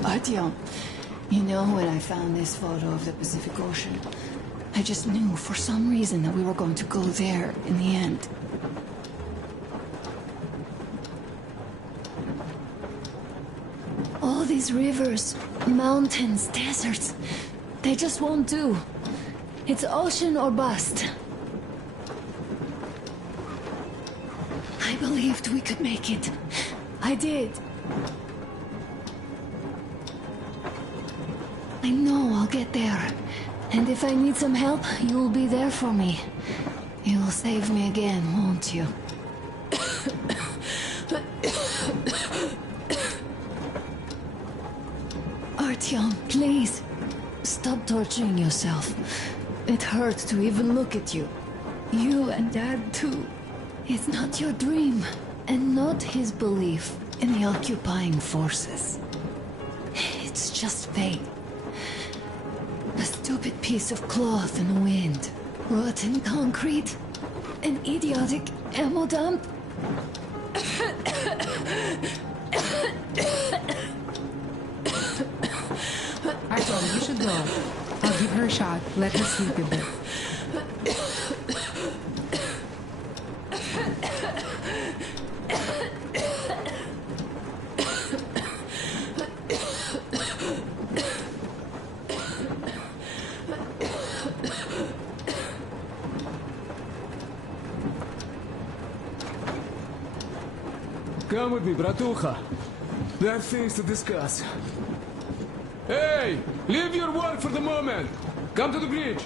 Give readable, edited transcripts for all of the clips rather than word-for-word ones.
Artyom, you know when I found this photo of the Pacific Ocean, I just knew for some reason that we were going to go there in the end. All these rivers, mountains, deserts, they just won't do. It's ocean or bust. I believed we could make it. I did. I know I'll get there. And if I need some help, you'll be there for me. You'll save me again, won't you? Artyom, please. Stop torturing yourself. It hurts to even look at you. You and Dad, too. It's not your dream, and not his belief in the occupying forces. It's just fate. A stupid piece of cloth in the wind. Rotten concrete. An idiotic ammo dump. Artyom, you should go. I'll give her a shot. Let her sleep a bit. Come with me, bratucha. There are things to discuss. Hey! Leave your work for the moment! Come to the bridge!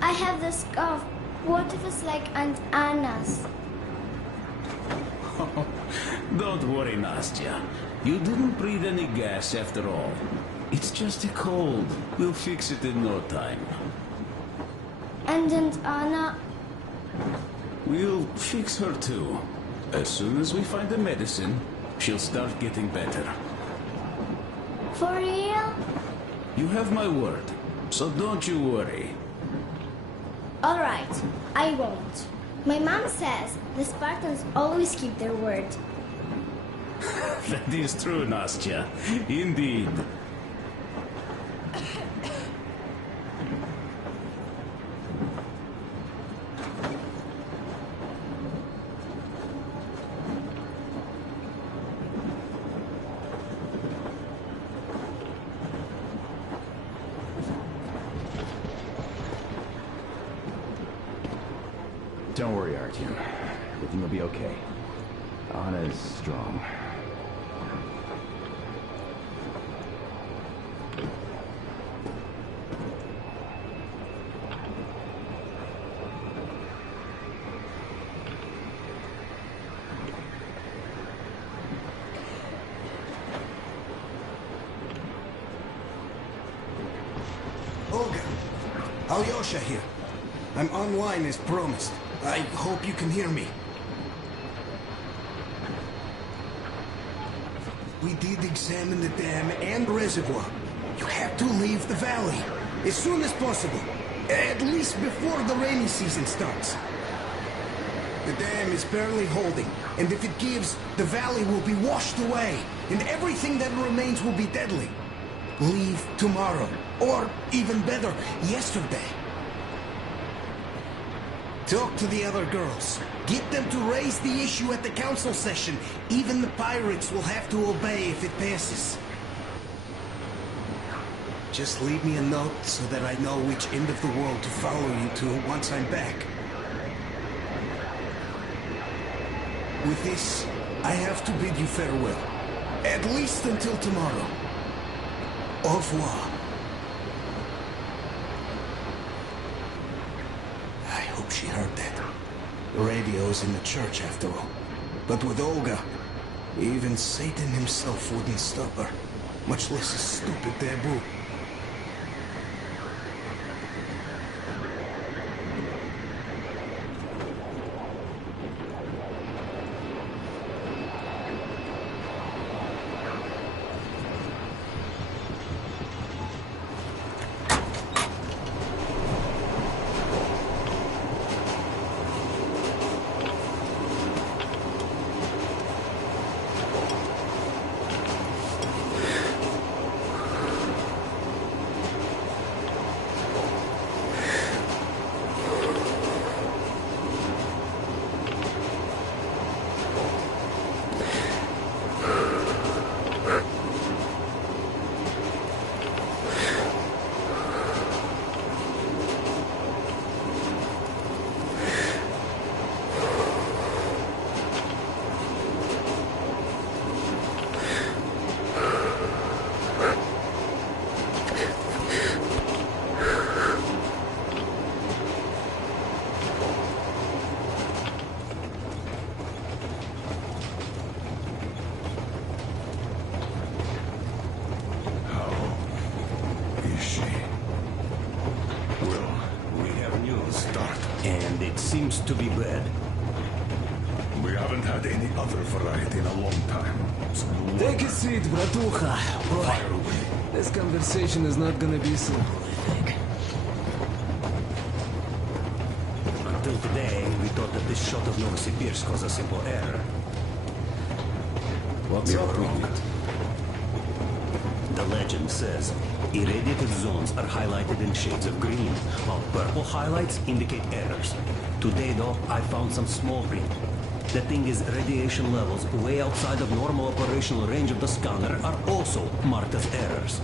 I have this cough. What if it's like Aunt Anna's? Don't worry, Nastya. You didn't breathe any gas after all. It's just a cold. We'll fix it in no time. And Aunt Anna? We'll fix her too. As soon as we find the medicine, she'll start getting better. For real? You have my word, so don't you worry. All right, I won't. My mom says the Spartans always keep their word. That is true, Nastya. Indeed. Don't worry, Artyom. Everything will be okay. Anna is strong. Olga, Alyosha here. I'm online as promised. I hope you can hear me. We did examine the dam and reservoir. You have to leave the valley as soon as possible. At least before the rainy season starts. The dam is barely holding, and if it gives, the valley will be washed away, and everything that remains will be deadly. Leave tomorrow, or even better, yesterday. Talk to the other girls. Get them to raise the issue at the council session. Even the pirates will have to obey if it passes. Just leave me a note so that I know which end of the world to follow you to once I'm back. With this, I have to bid you farewell. At least until tomorrow. Au revoir. I hope she heard that. The radio's in the church after all. But with Olga, even Satan himself wouldn't stop her. Much less a stupid taboo. seems to be bad. We haven't had any other variety in a long time. So Take a seat, Bratucha. Boy, fire away. this conversation is not gonna be simple, I think. Until today, we thought that this shot of Novosibirsk was a simple error. What's We up were with wrong. it? The legend says irradiated zones are highlighted in shades of green, while purple highlights indicate errors. Today, though, I found some small print. The thing is, radiation levels way outside of normal operational range of the scanner are also marked as errors.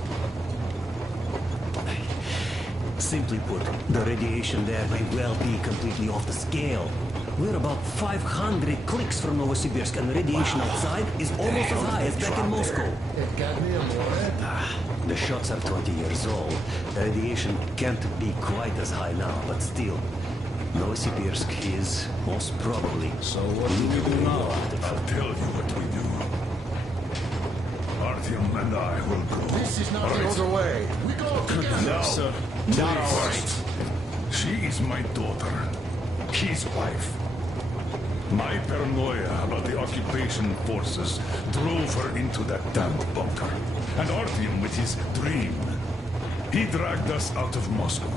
Simply put, the radiation there may well be completely off the scale. We're about 500 clicks from Novosibirsk, and the radiation outside is almost as high as back in Moscow. The shots are 20 years old. The radiation can't be quite as high now, but still, Novosibirsk is most probably... So what do we do now? I'll tell you what we do. Artyom and I will go. This is not the other way. We go together. No, sir. not all right. She is my daughter. His wife. My paranoia about the occupation forces drove her into that damned bunker. And Artyom with his dream. He dragged us out of Moscow.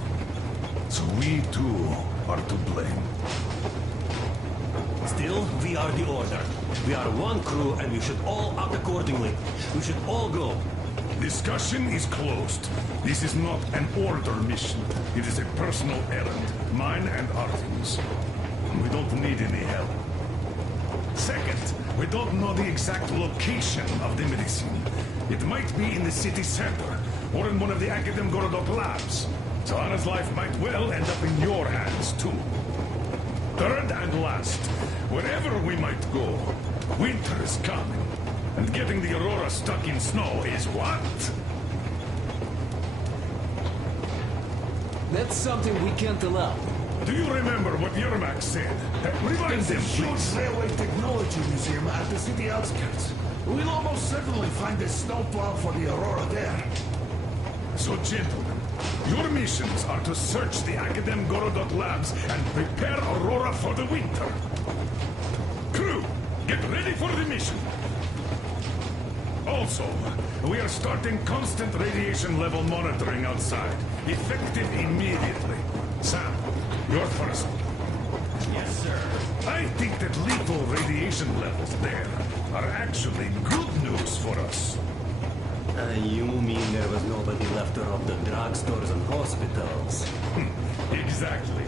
So we too are to blame. Still, we are the Order. We are one crew, and we should all act accordingly. We should all go. Discussion is closed. This is not an Order mission. It is a personal errand. Mine and Artyom's. We don't need any help. Second, we don't know the exact location of the medicine. It might be in the city center, or in one of the Academ Gorodok labs. So Anna's life might well end up in your hands, too. Third and last, wherever we might go, winter is coming. And getting the Aurora stuck in snow is what? That's something we can't allow. Do you remember what Yermak said? Rewind them, please. Railway Technology Museum at the city outskirts. We'll almost certainly find a snowplow for the Aurora there. So, gentlemen, your missions are to search the Academ Gorodok labs and prepare Aurora for the winter. Crew, get ready for the mission. Also, we are starting constant radiation level monitoring outside. Effective immediately. Sam, you're first. Yes, sir. I think that lethal radiation levels there are actually good news for us. You mean there was nobody left to rob the drugstores and hospitals? Exactly.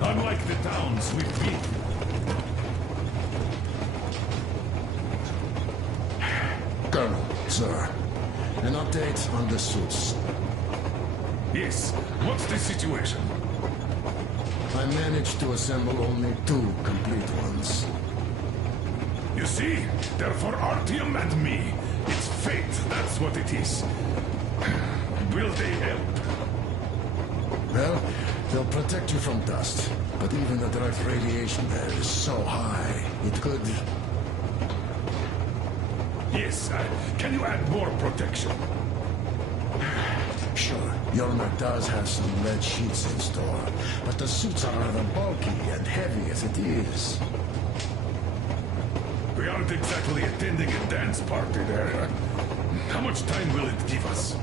Unlike the towns we've been. Colonel, sir. An update on the suits. Yes, what's the situation? I managed to assemble only 2 complete ones. You see, they're for Artyom and me. It's fate, that's what it is. Will they help? Well, they'll protect you from dust. But even the direct radiation there is so high, it could... Yes, can you add more protection? Sure, Yermak does have some lead sheets in store, but the suits are rather bulky and heavy as it is. We aren't exactly attending a dance party there. How much time will it give us?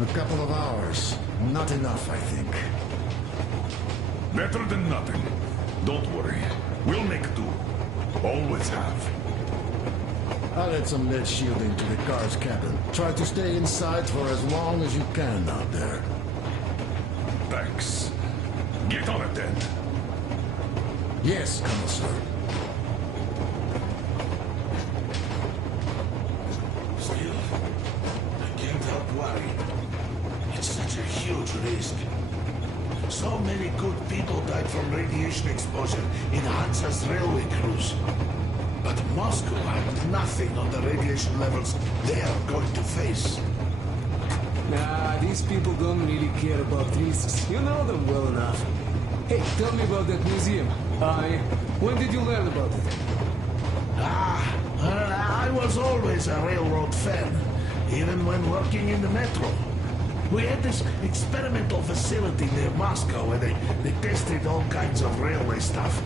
A couple of hours. Not enough, I think. Better than nothing. Don't worry. We'll make do. Always have. I'll add some lead shielding to the car's cabin. Try to stay inside for as long as you can out there. Thanks. Get on it then. Yes, Colonel, sir. Still, I can't help worrying. It's such a huge risk. So many good people died from radiation exposure in Hansa's railway crews. But Moscow had nothing on the radiation levels they are going to face. Nah, these people don't really care about risks. You know them well enough. Hey, tell me about that museum. When did you learn about it? I was always a railroad fan, even when working in the metro. We had this experimental facility near Moscow where they tested all kinds of railway stuff.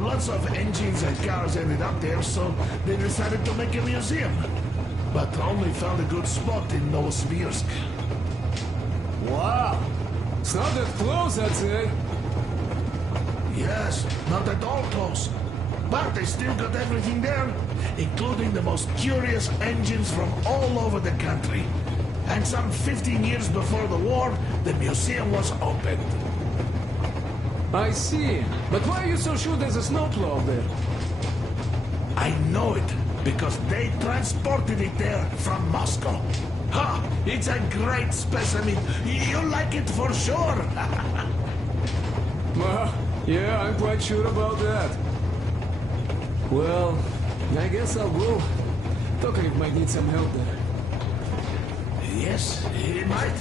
Lots of engines and cars ended up there, so they decided to make a museum. But only found a good spot in Novosibirsk. Wow! It's not that close, I'd say. Yes, not at all close. But they still got everything there, including the most curious engines from all over the country. And some 15 years before the war, the museum was opened. I see. But why are you so sure there's a snowplow there? I know it, because they transported it there from Moscow. Ha! It's a great specimen. You'll like it for sure. Well, yeah, I'm quite sure about that. Well, I guess I'll go. Tokarev might need some help there. Yes, he might.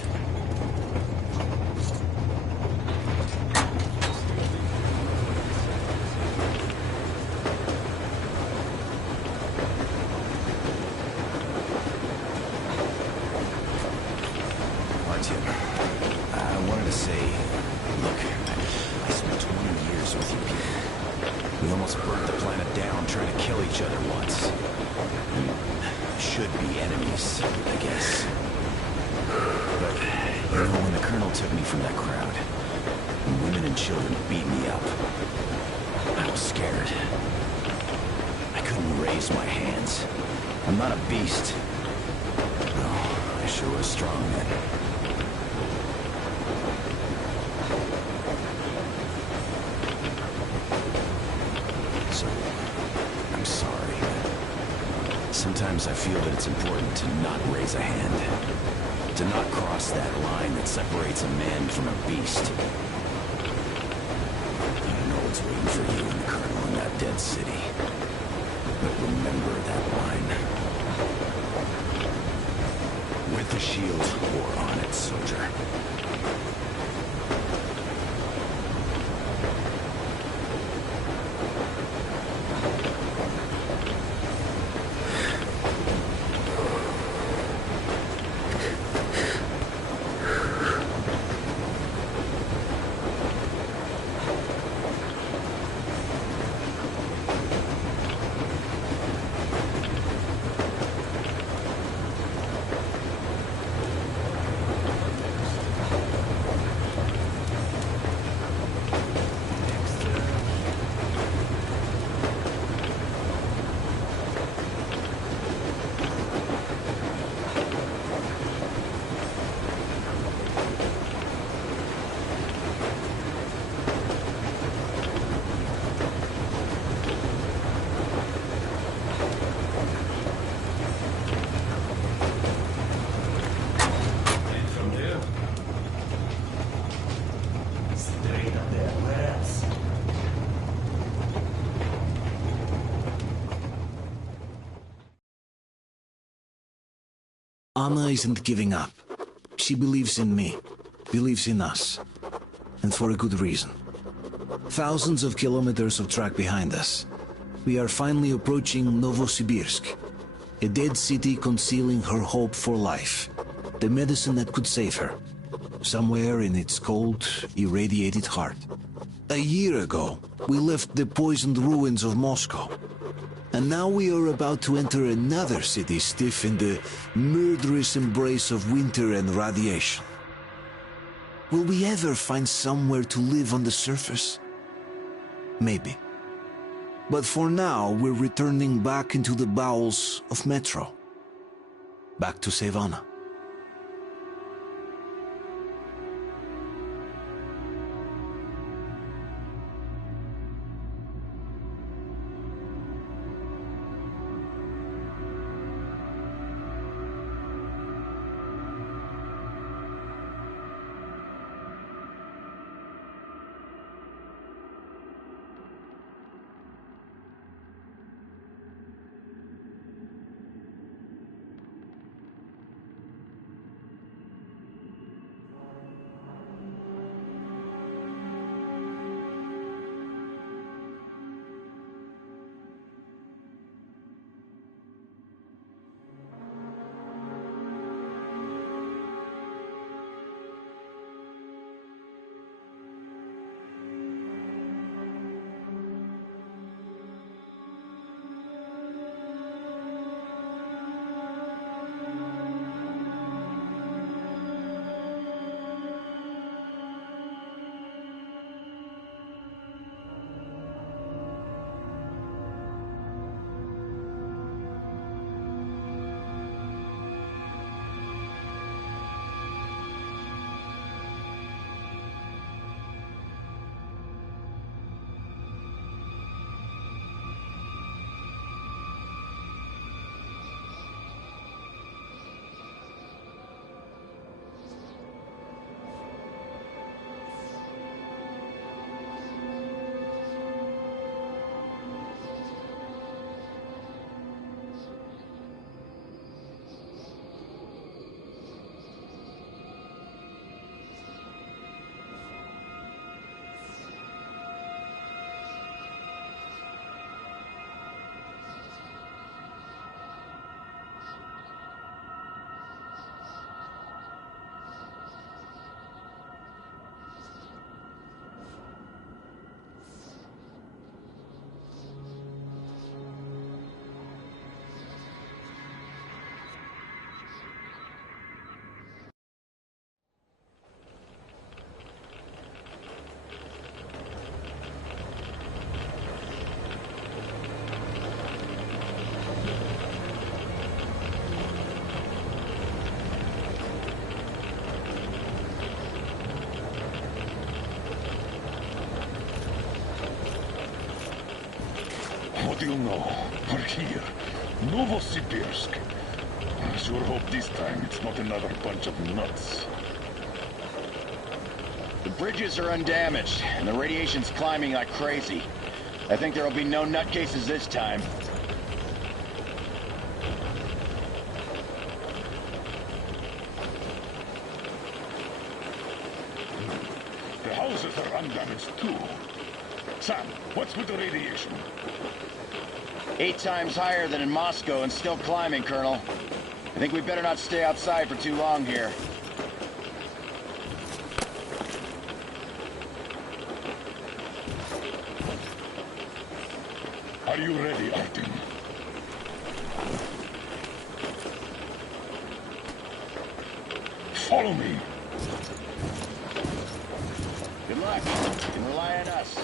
Artyom, I wanted to say, look, I spent 20 years with you people. We almost burnt the planet down trying to kill each other once. We should be enemies, I guess. But, you know, when the Colonel took me from that crowd, and women and children beat me up, I was scared. I couldn't raise my hands. I'm not a beast. No, I sure was strong then. So, I'm sorry. Sometimes I feel that it's important to not raise a hand. To not cross that line that separates a man from a beast. I know what's waiting for you and the Colonel in that dead city. But remember that line. With the shield or on it, soldier. Anna isn't giving up. She believes in me, believes in us, and for a good reason. Thousands of kilometers of track behind us. We are finally approaching Novosibirsk, a dead city concealing her hope for life, the medicine that could save her, somewhere in its cold, irradiated heart. A year ago, we left the poisoned ruins of Moscow. And now we are about to enter another city stiff in the murderous embrace of winter and radiation. Will we ever find somewhere to live on the surface? Maybe. But for now, we're returning back into the bowels of Metro. Back to Savannah. no. We're here. Novosibirsk. I sure hope this time it's not another bunch of nuts. The bridges are undamaged, and the radiation's climbing like crazy. I think there'll be no nutcases this time. The houses are undamaged too. Sam, what's with the radiation? 8 times higher than in Moscow and still climbing, Colonel. I think we better not stay outside for too long here. Are you ready, Artyom? Follow me. Good luck. You can rely on us.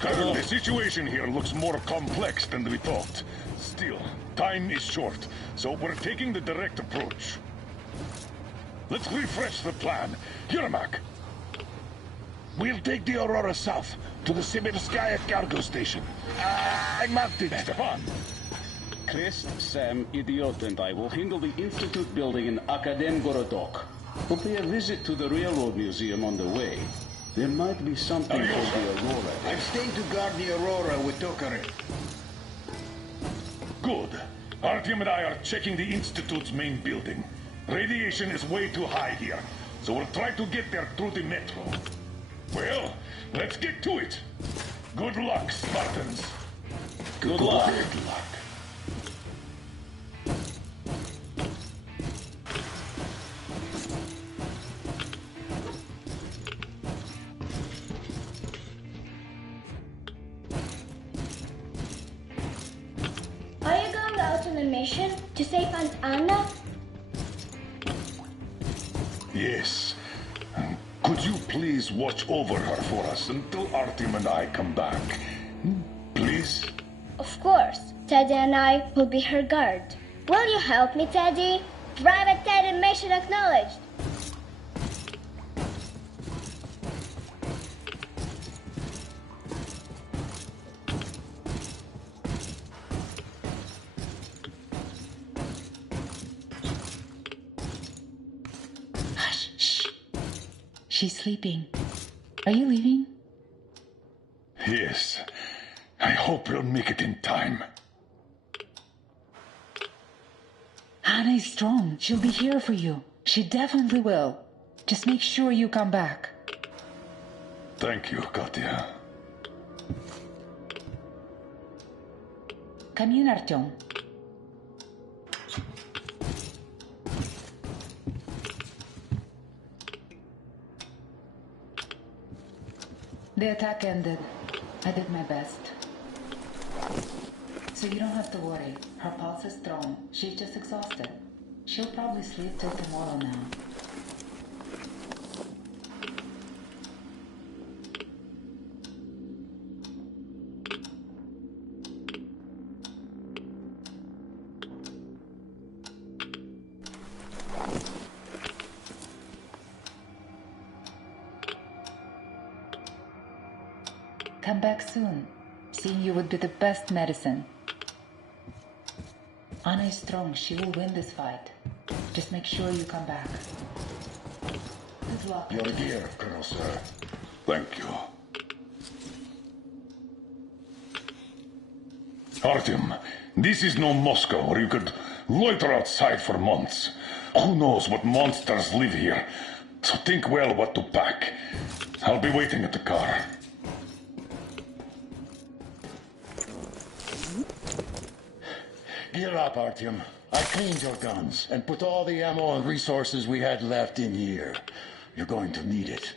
Colonel, the situation here looks more complex than we thought. Still, time is short, so we're taking the direct approach. Let's refresh the plan. Yermak, we'll take the Aurora south to the Sibirskaya cargo station. I marked it. Stefan. Krist, Sam, Idiot, and I will handle the Institute building in Akadem Gorodok. We'll pay a visit to the Railroad Museum on the way. There might be something for the Aurora. I've stayed to guard the Aurora with Tokarev. Good. Artyom and I are checking the Institute's main building. Radiation is way too high here, so we'll try to get there through the metro. Well, let's get to it. Good luck, Spartans. Good luck. Good luck. Are you going out on a mission to save Aunt Anna? Yes. Could you please watch over her for us until Artyom and I come back? Please? Of course. Teddy and I will be her guard. Will you help me, Teddy? Private Teddy mission acknowledged. She's sleeping. Are you leaving? Yes. I hope we'll make it in time. Anna is strong. She'll be here for you. She definitely will. Just make sure you come back. Thank you, Katya. Come in, Artyom. The attack ended. I did my best. So you don't have to worry. Her pulse is strong. She's just exhausted. She'll probably sleep till tomorrow now. Come back soon. Seeing you would be the best medicine. Anna is strong. She will win this fight. Just make sure you come back. Good luck. You're here, Colonel Sir. Thank you. Artyom, this is no Moscow where you could loiter outside for months. Who knows what monsters live here? So think well what to pack. I'll be waiting at the car. Gear up, Artyom. I cleaned your guns and put all the ammo and resources we had left in here. You're going to need it.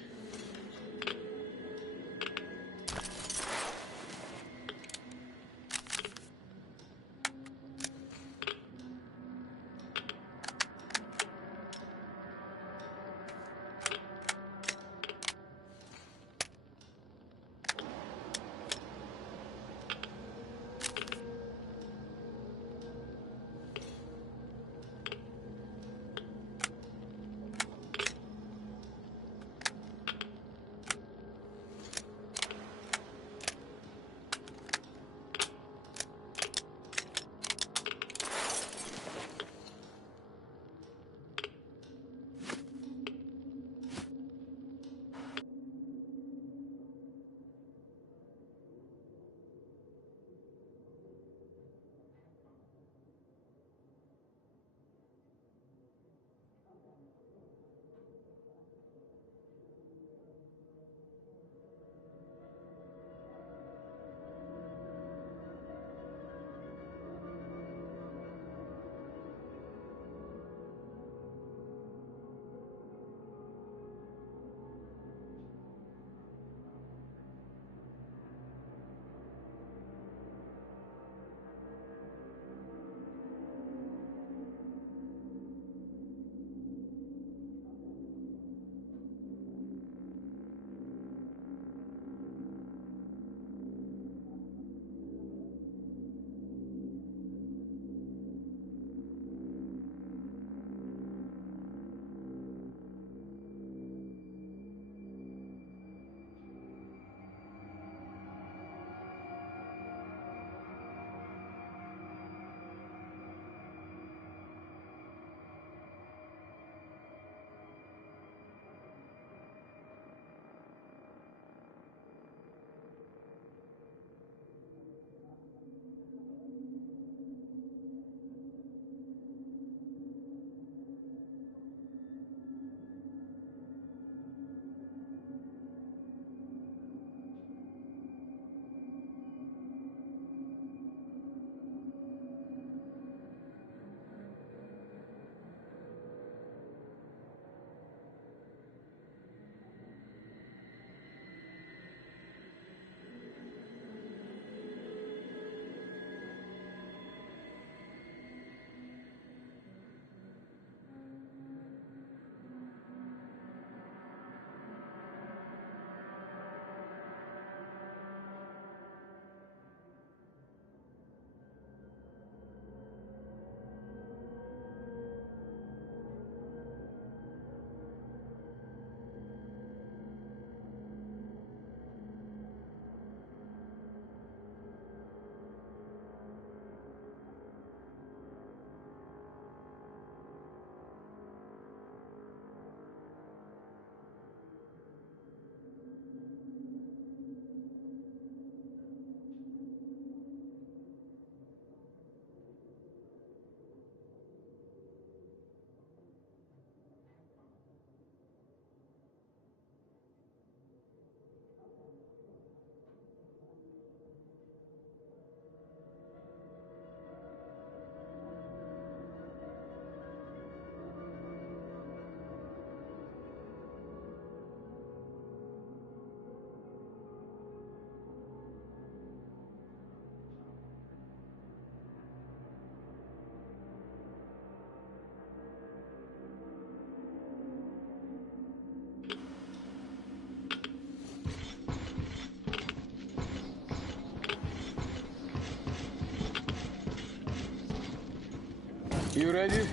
You ready?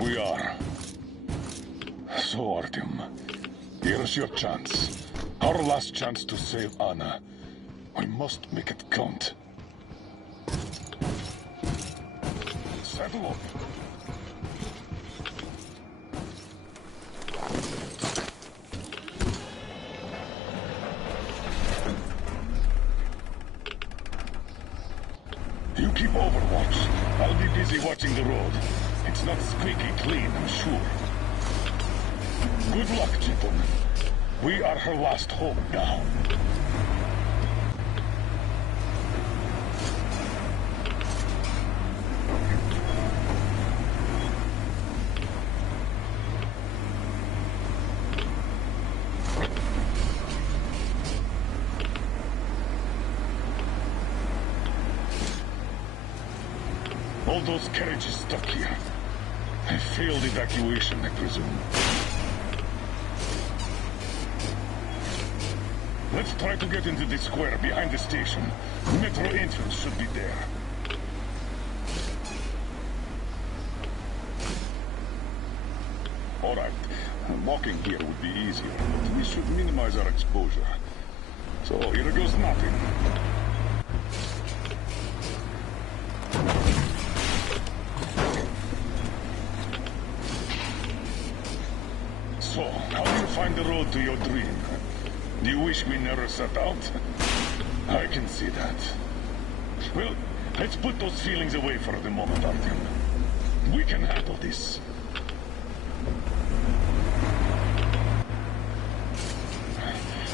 We are. So, Artyom, here's your chance. Our last chance to save Anna. We must make it count. Settle up. You keep overwatch. I'll be busy watching the road. It's not squeaky clean, I'm sure. Good luck, gentlemen. We are her last hope now. All those carriages stuck here. A failed evacuation, I presume. Let's try to get into the square behind the station. Metro entrance should be there. All right. Walking here would be easier, but we should minimize our exposure. So here goes nothing. So, how do you find the road to your dream? Do you wish we never set out? I can see that. Well, let's put those feelings away for the moment, Artyom. We can handle this.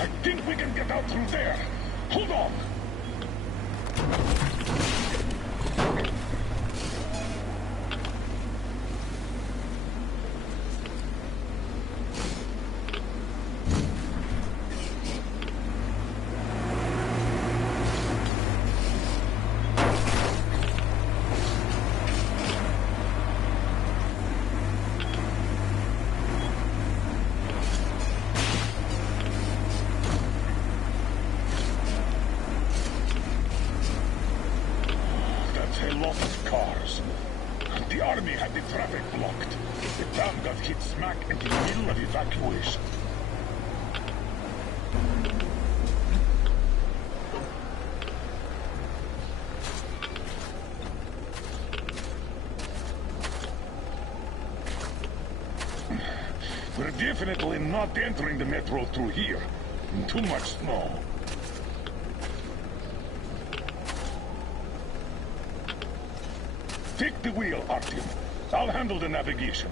I think we can get out through there. Hold on. A lot of cars. The army had the traffic blocked. The town got hit smack into the middle of evacuation. We're definitely not entering the metro through here. Too much snow. Take the wheel, Artyom. I'll handle the navigation.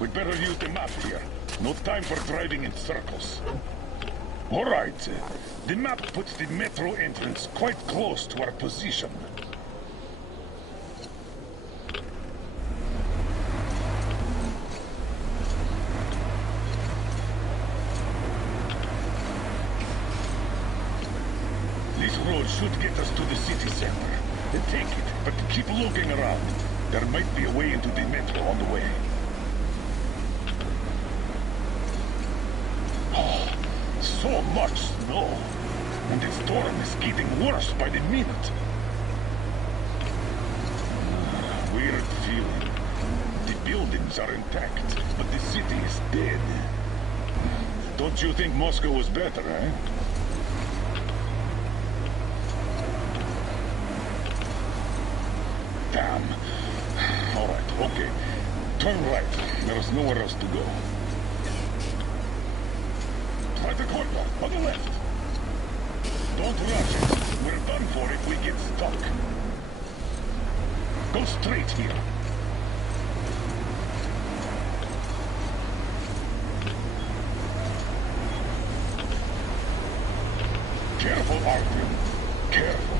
We'd better use the map here. No time for driving in circles. All right. The map puts the metro entrance quite close to our position. This road should get us to the city center. Take it, but keep looking around. There might be a way into the metro on the way. Oh, so much snow. And the storm is getting worse by the minute. Weird feeling. The buildings are intact, but the city is dead. Don't you think Moscow was better, eh? Damn. All right, okay. Turn right. There's nowhere else to go. Try the corner, on the left. Don't rush it. We're done for if we get stuck. Go straight here. Careful, Artyom. Careful.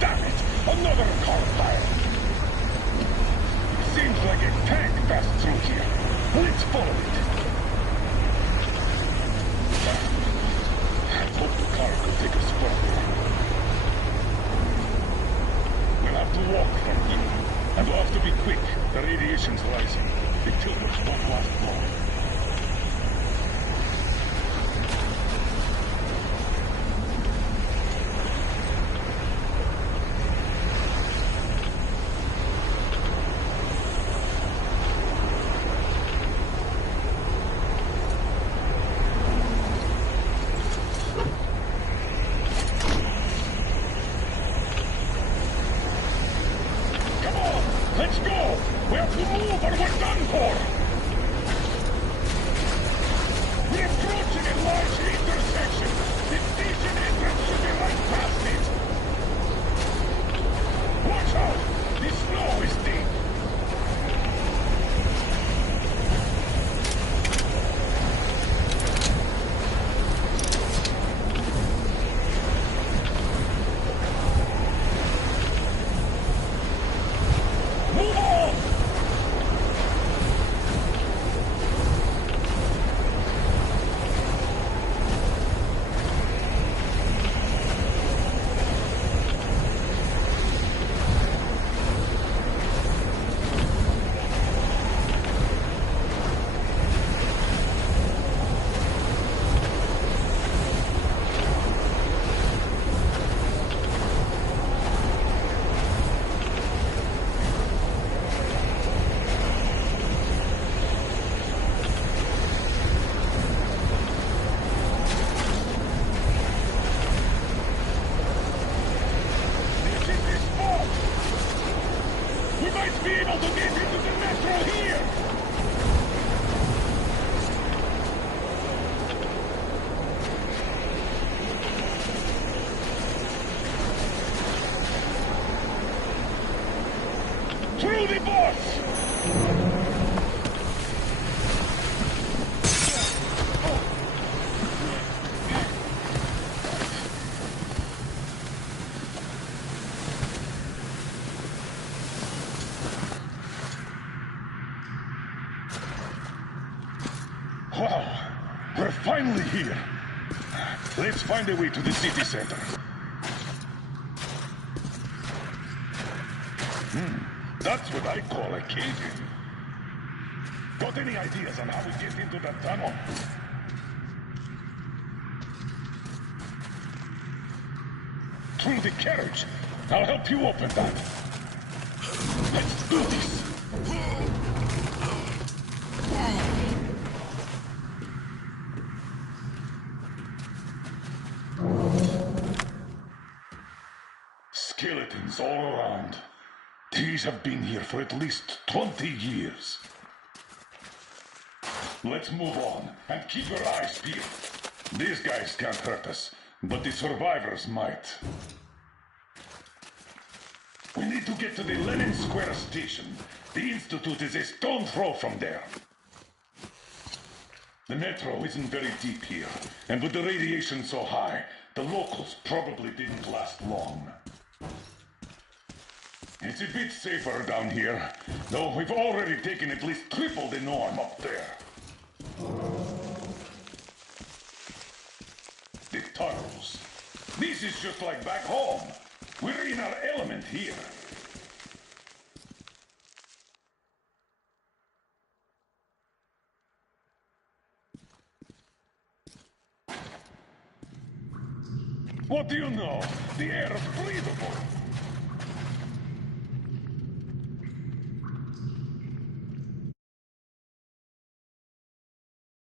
Damn it! Let's follow it. I hope the car could take us further. We'll have to walk from here. And we'll have to be quick. The radiation's rising. The tilters won't last long. Wow, we're finally here. Let's find a way to the city center. That's what I call a cave-in. Got any ideas on how we get into that tunnel? Through the carriage. I'll help you open that. Let's do this. Skeletons all around. These have been here for at least 20 years. Let's move on and keep your eyes peeled. These guys can't hurt us, but the survivors might. We need to get to the Lenin Square station. The Institute is a stone throw from there. The metro isn't very deep here, and with the radiation so high, the locals probably didn't last long. It's a bit safer down here, though we've already taken at least triple the norm up there. The tunnels. This is just like back home. We're in our element here. What do you know? The air is breathable.